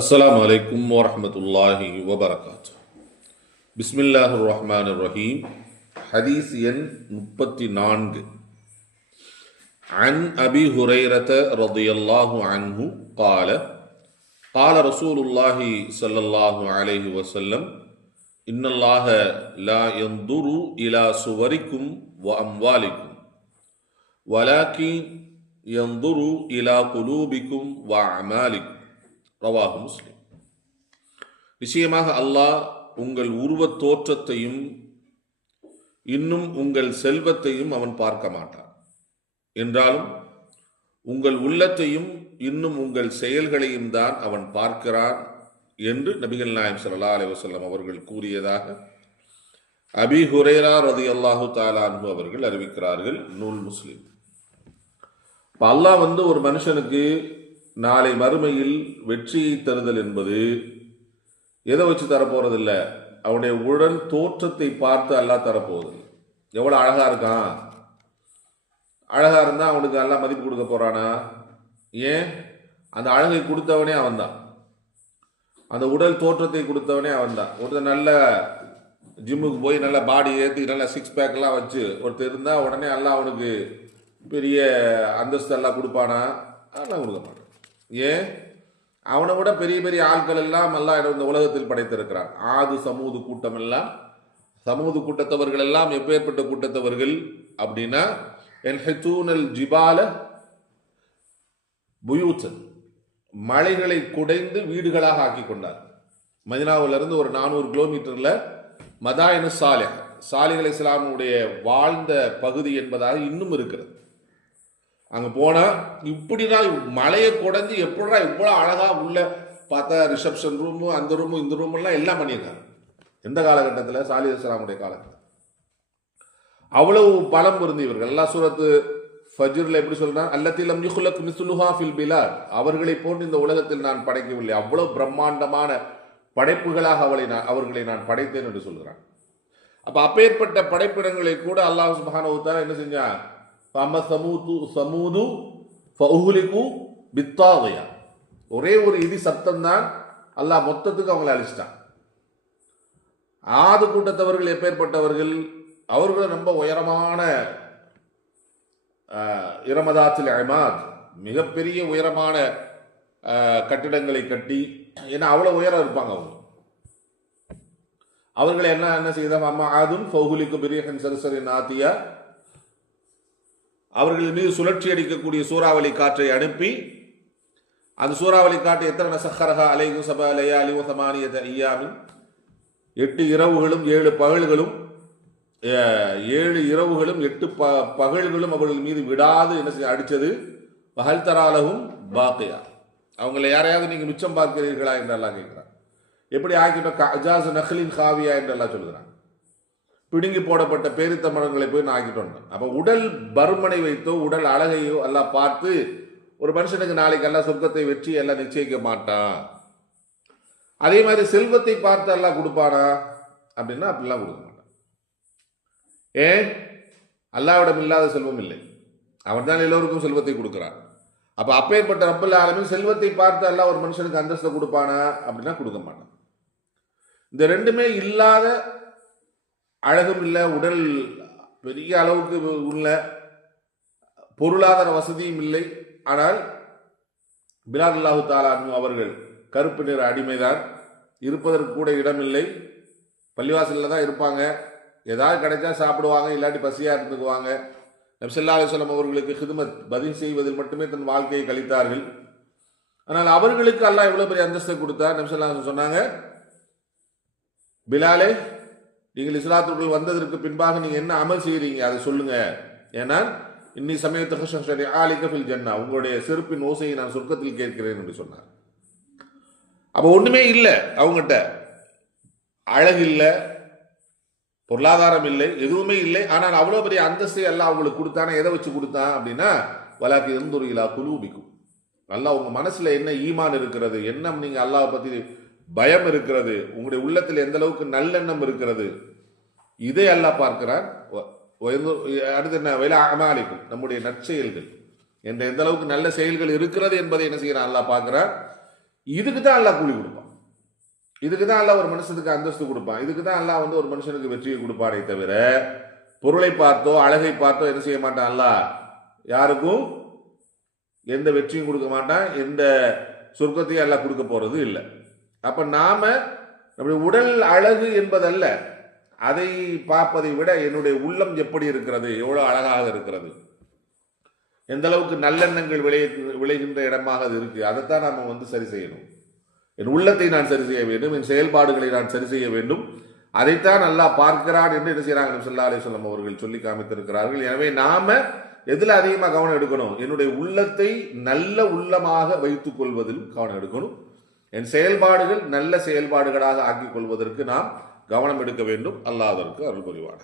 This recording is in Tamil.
அஸ்ஸலாமு அலைக்கும் வரஹ்மத்துல்லாஹி வபரகாத்துஹு. பிஸ்மில்லாஹிர் ரஹ்மானிர் ரஹீம். ஹதீஸ் எண் 34. அன் அபி ஹுரைரத ரலியல்லாஹு அன்ஹு قال قال رسول الله صلى الله عليه وسلم إن الله لا ينظر إلى صوركم وأموالكم ولكن ينظر إلى قلوبكم وأعمالكم. ரவாஹு முஸ்லிம். நிச்சயமாக அல்லாஹ் உங்கள் உருவத் தோற்றத்தையும் இன்னும் உங்கள் செல்வத்தையும் அவன் பார்க்க மாட்டான், என்றாலும் உங்கள் உள்ளத்தையும் இன்னும் உங்கள் செயல்களையும் தான் அவன் பார்க்கிறான் என்று நபிகள் நாயகம் ஸல்லல்லாஹு அலைஹி வஸல்லம் அவர்கள் கூறியதாக அபி ஹுரைரா ரலியல்லாஹு தஆலா அன்ஹு அவர்கள் அறிவிக்கிறார்கள். நூல் முஸ்லிம். அல்லாஹ் ஒரு மனுஷனுக்கு நாளை மறுமையில் வெற்றியை தருதல் என்பது எதை வச்சு தரப்போறதில்லை, அவனுடைய உடல் தோற்றத்தை பார்த்து அல்லாஹ் தரப்போவதில்லை. எவ்வளோ அழகா இருக்கான், அழகா இருந்தா அவனுக்கு எல்லாம் மதிப்பு கொடுக்க போறானா? ஏன்? அந்த அழகை கொடுத்தவனே அவன்தான், அந்த உடல் தோற்றத்தை கொடுத்தவனே அவன்தான். ஒருத்தர் நல்ல ஜிம்முக்கு போய் நல்ல பாடி ஏற்றி நல்ல சிக்ஸ் பேக்லாம் வச்சு ஒருத்தர் இருந்தா உடனே எல்லாம் அவனுக்கு பெரிய அந்தஸ்து எல்லாம் கொடுப்பானா? அதெல்லாம் கொடுக்க மாட்டான். ஏன்? அவனை விட பெரிய பெரிய ஆட்கள் எல்லாம் இந்த உலகத்தில் படைத்திருக்கிறான். ஆது சமூது கூட்டம் எல்லாம், சமூது கூட்டத்தவர்கள் எல்லாம் எப்பேற்பட்ட கூட்டத்தவர்கள் அப்படின்னா, ஜிபால புயூத்தன், மலைகளை குடைந்து வீடுகளாக ஆக்கி கொண்டார். மதினாவிலிருந்து ஒரு 400 கிலோமீட்டர்ல மதாயினு சாலிஹ், சாலிஹ் அலைஹிஸ்ஸலாமுடைய வாழ்ந்த பகுதி என்பதாக இன்னும் இருக்கிறது. அங்க போனா இப்படிதான் மலையை குடைஞ்சு எப்படா இவ்வளவு அழகா உள்ள பார்த்தா ரிசப்ஷன் ரூமு, அந்த ரூமு, இந்த ரூம் எல்லாம் எல்லாம் பண்ணியிருக்காங்க. எந்த காலகட்டத்தில்? சாலிஹ் அலைஹிஸ்ஸலாமுடைய காலகட்டம். அவ்வளவு பலம் பொருந்தியவர்கள். அல்லாஹ் சூரத்து ஃபஜ்ர்ல எப்படி சொல்றான்? அல்லத்தி லம் யுக்லக் மிஸ்லுஹா ஃபில் பிலாத், அவர்களை போன்று இந்த உலகத்தில் நான் படைக்கவில்லை, அவ்வளவு பிரம்மாண்டமான படைப்புகளாக அவர்களை நான் படைத்தேன் என்று சொல்கிறான். அப்ப அப்பேற்பட்ட படைப்பிடங்களை கூட அல்லாஹ் சுப்ஹானஹு வ தஆலா என்ன செஞ்சான்? ஒரே ஒரு இடி சப்தம் தான் அல்லாஹ் மொத்தத்துக்கு அவங்களை அழிச்சிட்டான். ஆது கூட்டத்தவர்கள் எப்பேற்பட்டவர்கள்? அவர்கள் ரொம்ப உயரமான இரமதாத்தில் இமாத், மிகப்பெரிய உயரமான கட்டிடங்களை கட்டி, ஏன்னா அவ்வளவு உயரம் இருப்பாங்க அவங்க. அவர்களை என்ன செய்தாங்க? அம்மா ஆதும் ஃபௌஹுலிக்கு பிரியஹன் சரசரின் ஆத்தியா, அவர்கள் மீது சுழற்சி அடிக்கக்கூடிய சூறாவளி காற்றை அனுப்பி, அந்த சூறாவளி காற்று எத்தனை சஹரஹா அலைஹி சபா லயாலி வ ஸமானியத ஐயாமின், 8 இரவுகளும் 7 பகல்களும், 7 இரவுகளும் 8 பகல்களும் அவர்கள் மீது விடாது என்ன செய்ய அடிச்சது. பஹல் தராலஹும் பாக்கியா, அவங்களை யாரையாவது நீங்க மிச்சம் பார்க்கிறீர்களா என்று அல்லாஹ் கேட்கிறான். எப்படி ஆக்கிட்டோம்? கஜாஸ் நஹ்லின் காவியா என்று அல்லாஹ் சொல்கிறான். பிடுங்கி போடப்பட்ட பேரித்த மரங்களை போய் நான் ஆக்கிட்டோம். அப்ப உடல் பருமனை வைத்தோ உடல் அழகையோ எல்லாம் பார்த்து ஒரு மனுஷனுக்கு நாளைக்கு எல்லாம் சொர்க்கத்தை வெற்றி எல்லாம் நிச்சயிக்க மாட்டான். அதே மாதிரி செல்வத்தை பார்த்து எல்லாம் கொடுப்பானா அப்படின்னா அப்படிலாம் கொடுக்க மாட்டான். ஏன்? அல்லாஹ்விடம் இல்லாத செல்வம் இல்லை, அவன் தான் எல்லோருக்கும் செல்வத்தை கொடுக்கிறான். அப்ப அப்பேற்பட்ட ரப்பல் ஆலமீன் செல்வத்தை பார்த்து அல்லாஹ் ஒரு மனுஷனுக்கு அந்தஸ்தை கொடுப்பானா அப்படின்னா கொடுக்க மாட்டான். இந்த ரெண்டுமே இல்லாத, அழகும் இல்லை, உடல் பெரிய அளவுக்கு உள்ள பொருளாதார வசதியும் இல்லை, ஆனால் பிலால் ரலியல்லாஹு தஆலா அன்ஹு அவர்கள் கருப்பு நிற அடிமைதான், இருப்பதற்கு கூட இடமில்லை, பள்ளிவாசலில் தான் இருப்பாங்க, ஏதாவது கிடைச்சா சாப்பிடுவாங்க, இல்லாட்டி பசியா இருந்துக்குவாங்க. நபி ஸல்லல்லாஹு அலைஹி வஸல்லம் அவர்களுக்கு ஹிதுமத் பதில் செய்வதில் மட்டுமே தன் வாழ்க்கையை கழித்தார்கள். ஆனால் அவர்களுக்கு அல்லாஹ் எவ்வளவு பெரிய அந்தஸ்தை கொடுத்தார். நபி ஸல்லல்லாஹு அலைஹி வஸல்லம் சொன்னாங்க, பிலாலே, நீங்கள் இஸ்லாத்துக்குள் வந்ததற்கு பின்பாக நீங்க என்ன அமல் செய்யறீங்க அதை சொல்லுங்க, ஏன்னா இன்னி சமயத்தை ஆலிக ஃபில் ஜன்னா, உங்களுடைய செருப்பின் ஓசையை நான் சொர்க்கத்தில் கேட்கிறேன் என்று சொன்னார். அப்ப ஒண்ணுமே இல்லை அவங்ககிட்ட, அழகு இல்லை, பொருளாதாரம் இல்லை, எதுவுமே இல்லை. ஆனால் அவ்வளவு பெரிய அந்தஸ்தை எல்லாம் அவங்களுக்கு கொடுத்தானே. எதை வச்சு கொடுத்தான் அப்படின்னா, வலாக்கி யன்துரு இலா குலூபிக்கும், அல்லாஹ் உங்க மனசுல என்ன ஈமான் இருக்கிறது, என்ன நீங்க அல்லாஹ் பத்தி பயம் இருக்கிறது, உங்களுடைய உள்ளத்தில் எந்த அளவுக்கு நல்லெண்ணம் இருக்கிறது, இதை அல்லாஹ் பார்க்கிறான். அடுத்து என்ன? விலா அமாலிக்கும், நம்முடைய நற்செயல்கள் என்ற எந்த அளவுக்கு நல்ல செயல்கள் இருக்கிறது என்பதை என்ன செய்யறான்? அல்லாஹ் பார்க்கிறான். இதுக்கு தான் அல்லாஹ் கூலி கொடுப்பான். இதுக்கு தான் அல்லாஹ் ஒரு மனுஷனுக்கு அந்தஸ்து கொடுப்பான். இதுக்கு தான் அல்லாஹ் ஒரு மனுஷனுக்கு வெற்றியை கொடுப்பானே தவிர பொருளை பார்த்தோ அழகை பார்த்தோ என்ன செய்ய மாட்டான். அல்லாஹ் யாருக்கும் எந்த வெற்றியும் கொடுக்க மாட்டான், எந்த சொர்க்கத்தையும் அல்லாஹ் கொடுக்க போறது இல்லை. அப்ப நாம நம்முடைய உடல் அழகு என்பதல்ல, அதை பார்ப்பதை விட என்னுடைய உள்ளம் எப்படி இருக்கிறது, எவ்வளவு அழகாக இருக்கிறது, எந்த அளவுக்கு நல்லெண்ணங்கள் விளைகின்ற இடமாக அது இருக்கு, அதைத்தான் நாம சரி செய்யணும். என் உள்ளத்தை நான் சரி செய்ய வேண்டும், என் செயல்பாடுகளை நான் சரி செய்ய வேண்டும். அதைத்தான் அல்லாஹ் பார்க்கிறான் என்று என்ன செய்யறாங்க ஸல்லல்லாஹு அலைஹி வஸல்லம் அவர்கள் சொல்லி காமித்திருக்கிறார்கள். எனவே நாம எதுல அதிகமாக கவனம் எடுக்கணும்? என்னுடைய உள்ளத்தை நல்ல உள்ளமாக வைத்துக் கொள்வதில் கவனம் எடுக்கணும். என் செயல்பாடுகள் நல்ல செயல்பாடுகளாக ஆக்கிக் கொள்வதற்கு நாம் கவனம் எடுக்க வேண்டும். அல்லாஹ் அதற்கு அருள் புரிவான்.